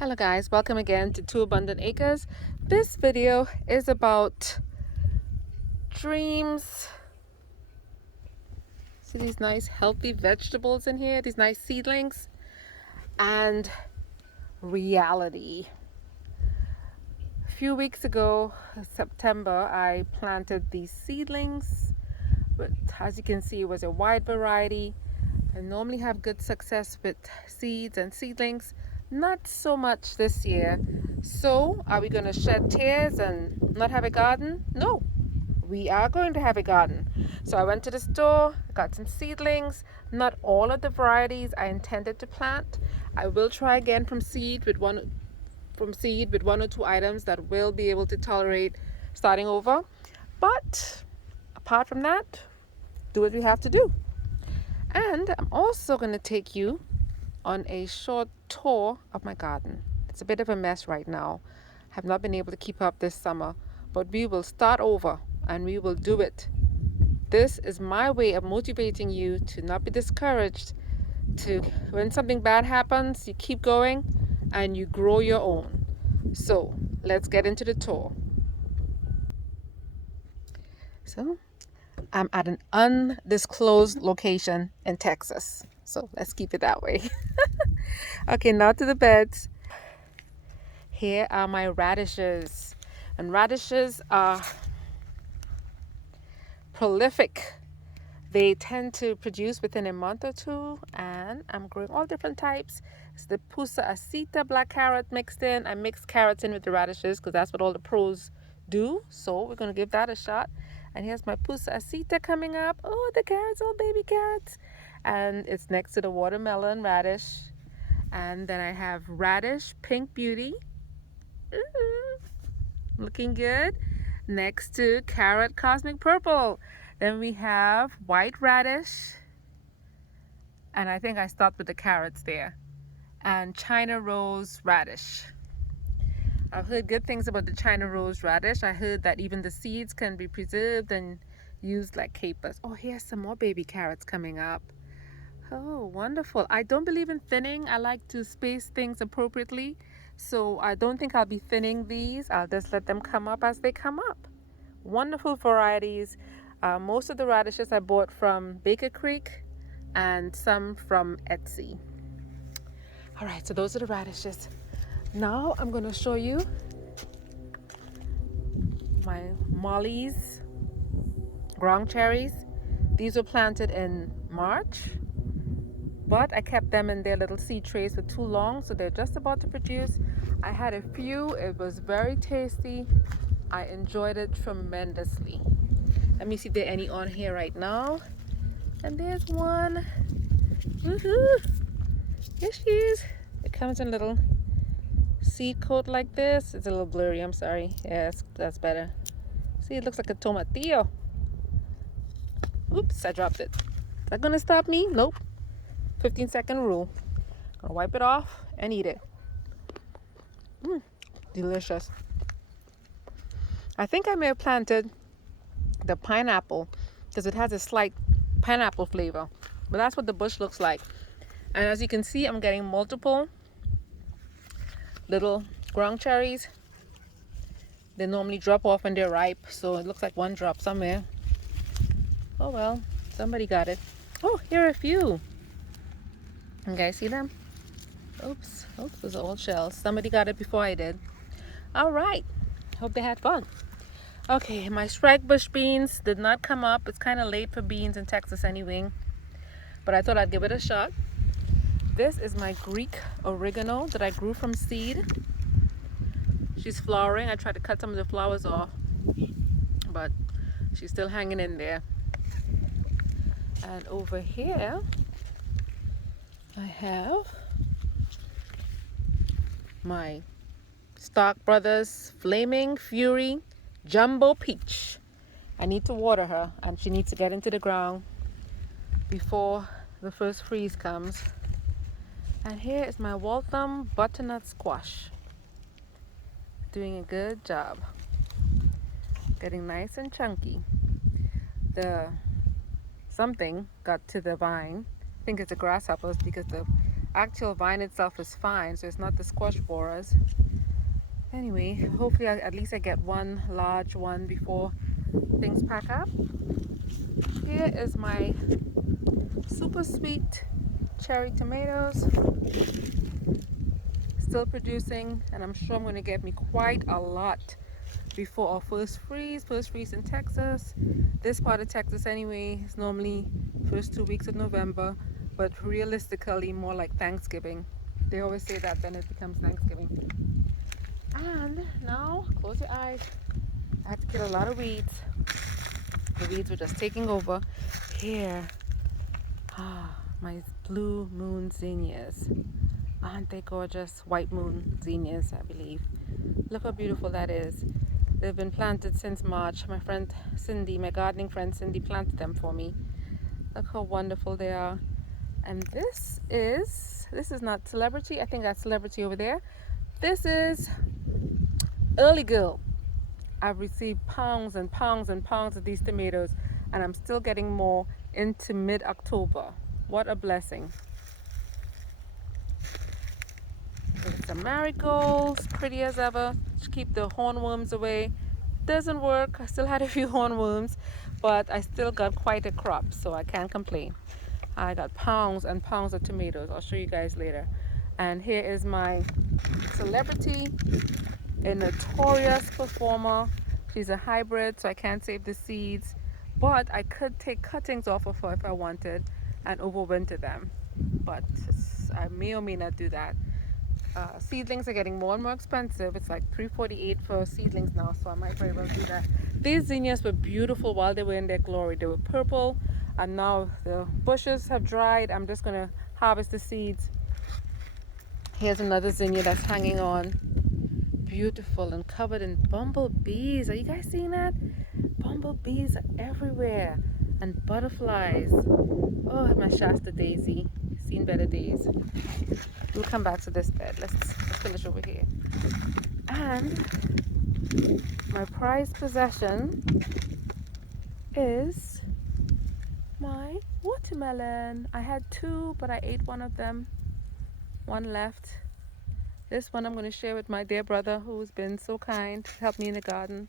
Hello guys, welcome again to Two Abundant Acres. This video is about dreams. See these nice healthy vegetables in here, these nice seedlings, and reality. A few weeks ago, September, I planted these seedlings, but as you can see, it was a wide variety. I normally have good success with seeds and seedlings. Not so much this year. So, are we going to shed tears and not have a garden? No, we are going to have a garden. So, I went to the store, got some seedlings. Not all of the varieties I intended to plant. I will try again from seed with one or two items that will be able to tolerate starting over. But apart from that, do what we have to do. And I'm also going to take you on a short tour of my garden. It's a bit of a mess right now. I have not been able to keep up this summer, but we will start over and we will do it. This is my way of motivating you to not be discouraged, to when something bad happens, you keep going and you grow your own. So let's get into the tour. So I'm at an undisclosed location in Texas. So let's keep it that way. Okay, now to the beds. Here are my radishes. And radishes are prolific. They tend to produce within a month or two, and I'm growing all different types. It's the pusa asita black carrot mixed in. I mix carrots in with the radishes because that's what all the pros do. So we're going to give that a shot. And here's my pusa asita coming up. Oh, the carrots, all baby carrots. And it's next to the watermelon radish. And then I have radish pink beauty. Looking good. Next to carrot cosmic purple. Then we have white radish. And I think I stopped with the carrots there. And China rose radish. I've heard good things about the China rose radish. I heard that even the seeds can be preserved and used like capers. Oh, here's some more baby carrots coming up. Oh, wonderful. I don't believe in thinning. I like to space things appropriately. So I don't think I'll be thinning these. I'll just let them come up as they come up. Wonderful varieties. Most of the radishes I bought from Baker Creek and some from Etsy. All right, so those are the radishes. Now I'm going to show you my mollies, ground cherries. These were planted in March, but I kept them in their little seed trays for too long, so they're just about to produce. I had a few. It was very tasty. I enjoyed it tremendously. Let me see if there are any on here right now. And there's one. Woohoo! Here she is. It comes in a little seed coat like this. It's a little blurry, I'm sorry. Yeah, that's better. See, it looks like a tomatillo. Oops, I dropped it. Is that gonna stop me? Nope. 15-second rule. Gonna wipe it off and eat it. Delicious. I think I may have planted the pineapple because it has a slight pineapple flavor, but that's what the bush looks like. And as you can see, I'm getting multiple little ground cherries. They normally drop off when they're ripe, so it looks like one drop somewhere. Oh well, somebody got it. Oh, here are a few. You guys see them? Oops, those are all shells. Somebody got it before I did. All right, hope they had fun. Okay, my strike bush beans did not come up. It's kind of late for beans in Texas anyway, but I thought I'd give it a shot. This is my Greek oregano that I grew from seed. She's flowering. I tried to cut some of the flowers off, but she's still hanging in there. And over here, I have my Stark Brothers Flaming Fury Jumbo Peach. I need to water her, and she needs to get into the ground before the first freeze comes. And here is my Waltham Butternut Squash. Doing a good job. Getting nice and chunky. Something got to the vine. I think it's the grasshoppers because actual vine itself is fine, so it's not the squash borers. Anyway, hopefully at least I get one large one before things pack up. Here is my super sweet cherry tomatoes, still producing, and I'm sure I'm going to get me quite a lot before our first freeze in Texas. This part of Texas anyway is normally first 2 weeks of November, but realistically more like Thanksgiving. They always say that then it becomes Thanksgiving. And now close your eyes. I had to kill a lot of weeds. The weeds were just taking over. Here, my blue moon zinnias. Aren't they gorgeous? White moon zinnias, I believe. Look how beautiful that is. They've been planted since March. My friend Cindy, my gardening friend Cindy, planted them for me. Look how wonderful they are. And this is not celebrity. I think that's celebrity over there. This is early girl. I've received pounds and pounds and pounds of these tomatoes, and I'm still getting more into mid-October. What a blessing. There's some marigolds, pretty as ever, to keep the hornworms away. Doesn't work. I still had a few hornworms, but I still got quite a crop, so I can't complain. I got pounds and pounds of tomatoes. I'll show you guys later. And here is my celebrity, a notorious performer. She's a hybrid, so I can't save the seeds, but I could take cuttings off of her if I wanted and overwinter them, but I may or may not do that. Seedlings are getting more and more expensive. It's like $3.48 for seedlings now, so I might very well do that. These zinnias were beautiful while they were in their glory. They were purple, and now the bushes have dried. I'm just gonna harvest the seeds. Here's another zinnia that's hanging on. Beautiful and covered in bumblebees. Are you guys seeing that? Bumblebees are everywhere, and butterflies. Oh, my Shasta daisy. Seen better days. We'll come back to this bed. Let's finish over here. And my prized possession is my watermelon. I had two, but I ate one of them. One left. This one I'm going to share with my dear brother, who's been so kind to help me in the garden.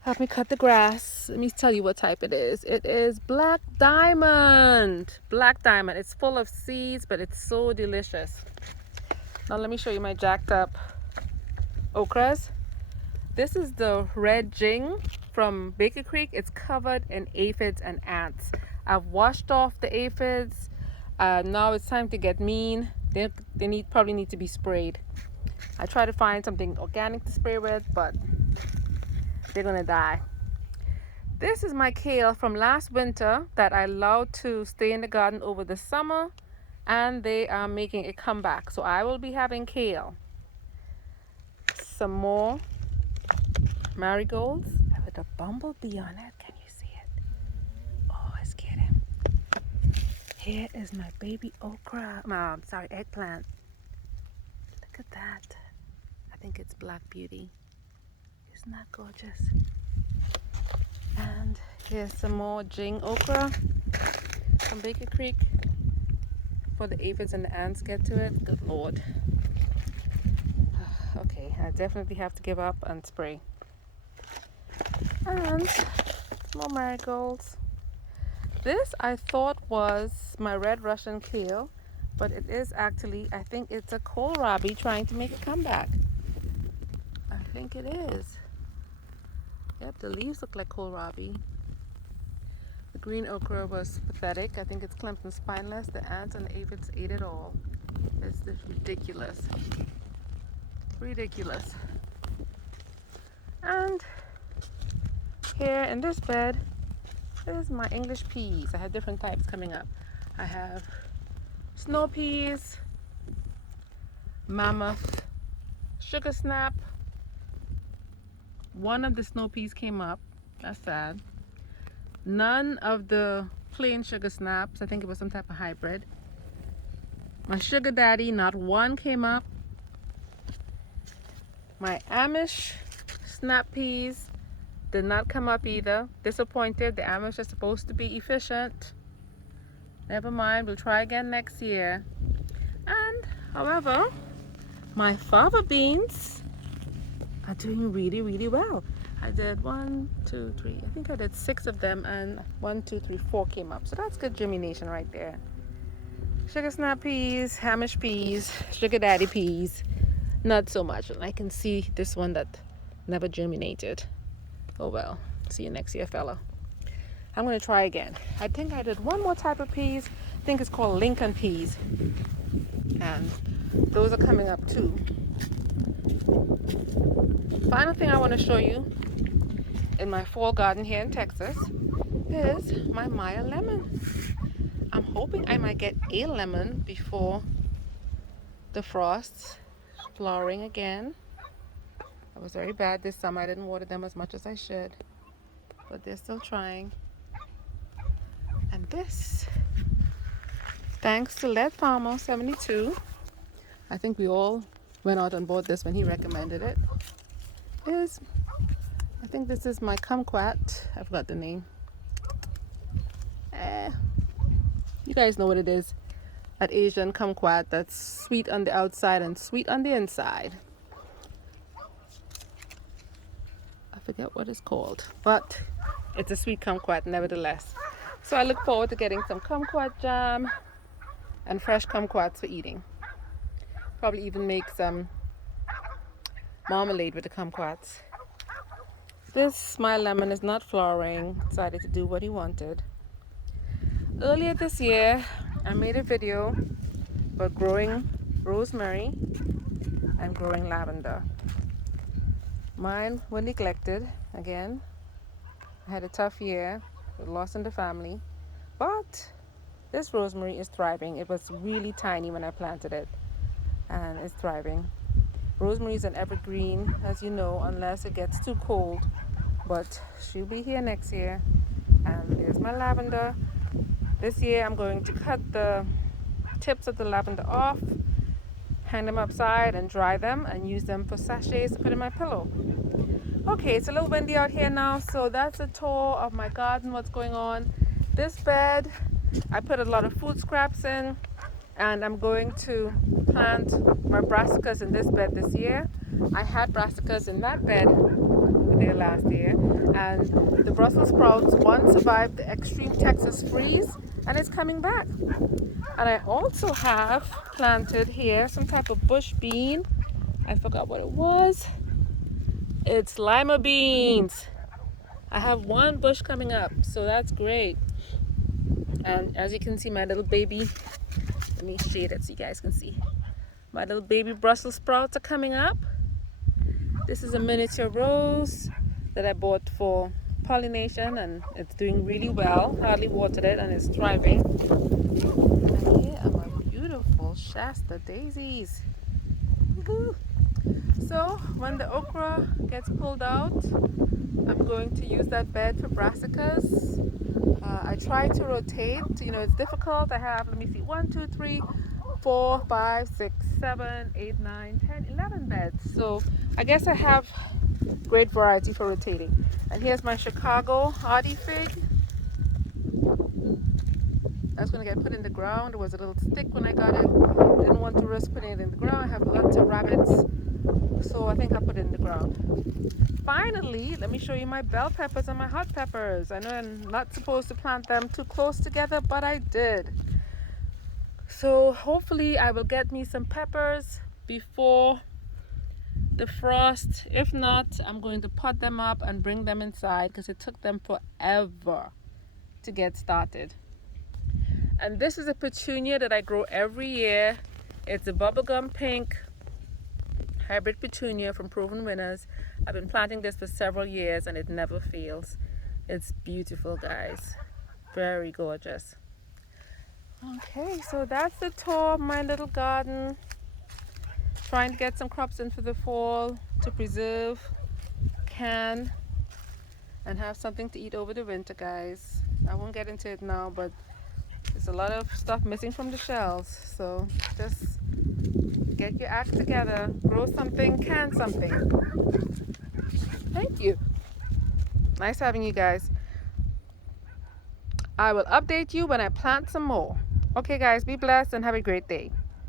Help me cut the grass. Let me tell you what type it is. It is black diamond. Black diamond. It's full of seeds, but it's so delicious. Now let me show you my jacked up okras. This is the red jing from Baker Creek. It's covered in aphids and ants. I've washed off the aphids. Now it's time to get mean. They probably need to be sprayed. I try to find something organic to spray with, but they're gonna die. This is my kale from last winter that I allowed to stay in the garden over the summer, and they are making a comeback. So I will be having kale. Some more marigolds with a bumblebee on it. Can you see it? Oh, I scared him. Here is my baby okra. Eggplant. Look at that. I think it's Black Beauty. Isn't that gorgeous? And here's some more jing okra from Baker Creek before the aphids and the ants get to it. Good Lord. Okay, I definitely have to give up and spray. And more marigolds. This I thought was my red Russian kale, but it is actually, I think it's a kohlrabi trying to make a comeback. I think it is. Yep, the leaves look like kohlrabi. The green okra was pathetic. I think it's clumped and spineless. The ants and the aphids ate it all. It's just ridiculous. Ridiculous. And here in this bed is my English peas. I have different types coming up. I have snow peas, mammoth, sugar snap. One of the snow peas came up. That's sad. None of the plain sugar snaps. I think it was some type of hybrid. My sugar daddy, not one came up. My Amish snap peas did not come up either. Disappointed. The Amish are supposed to be efficient. Never mind, we'll try again next year. And however, my fava beans are doing really well. I did 1, 2, 3, I think I did 6 of them, and 1, 2, 3, 4 came up. So that's good germination right there. Sugar snap peas, Hamish peas, sugar daddy peas, not so much. And I can see this one that never germinated. Oh well, see you next year, fella. I'm gonna try again. I think I did one more type of peas. I think it's called Lincoln peas, and those are coming up too. Final thing I want to show you in my fall garden here in Texas is my Maya lemon. I'm hoping I might get a lemon before the frosts flowering again. I was very bad this summer. I didn't water them as much as I should, but they're still trying. And this, thanks to Lead Farmer 72, I think we all went out and bought this when he recommended it, is, I think this is my kumquat. I forgot the name. You guys know what it is. That Asian kumquat that's sweet on the outside and sweet on the inside. I forget what it's called, but it's a sweet kumquat nevertheless. So I look forward to getting some kumquat jam and fresh kumquats for eating. Probably even make some marmalade with the kumquats. This my lemon is not flowering. Decided to do what he wanted. Earlier this year, I made a video about growing rosemary and growing lavender. Mine were neglected again. I had a tough year with loss in the family, but this rosemary is thriving. It was really tiny when I planted it, and it's thriving. Rosemary is an evergreen, as you know, unless it gets too cold, but she'll be here next year. And there's my lavender. This year I'm going to cut the tips of the lavender off, hang them upside and dry them, and use them for sachets to put in my pillow. Okay, it's a little windy out here now, so that's a tour of my garden, what's going on. This bed, I put a lot of food scraps in, and I'm going to plant my brassicas in this bed this year. I had brassicas in that bed there last year, and the Brussels sprouts, one survived the extreme Texas freeze, and it's coming back. And I also have planted here some type of bush bean. I forgot what it was. It's lima beans. I have one bush coming up, so that's great. And as you can see, my little baby, let me shade it so you guys can see. My little baby Brussels sprouts are coming up. This is a miniature rose that I bought for pollination, and it's doing really well. Hardly watered it, and it's thriving. And here are my beautiful Shasta daisies. Woohoo! So when the okra gets pulled out, I'm going to use that bed for brassicas. I try to rotate. You know, it's difficult. I have, let me see, 1, 2, 3, 4, 5, 6, 7, 8, 9, 10, 11 beds. So I guess I have great variety for rotating. And here's my Chicago hardy fig. That's going to get put in the ground. It was a little stick when I got it. Didn't want to risk putting it in the ground. I have lots of rabbits, so I think I'll put it in the ground. Finally, let me show you my bell peppers and my hot peppers. I know I'm not supposed to plant them too close together, but I did. So hopefully I will get me some peppers before the frost. If not, I'm going to pot them up and bring them inside because it took them forever to get started. And this is a petunia that I grow every year. It's a bubblegum pink hybrid petunia from Proven Winners. I've been planting this for several years and it never fails. It's beautiful, guys. Very gorgeous. Okay, so that's the tour of my little garden. Trying to get some crops in for the fall to preserve, can, and have something to eat over the winter, guys. I won't get into it now, but there's a lot of stuff missing from the shelves. So just get your act together, grow something, can something. Thank you. Nice having you guys. I will update you when I plant some more. Okay guys, be blessed and have a great day.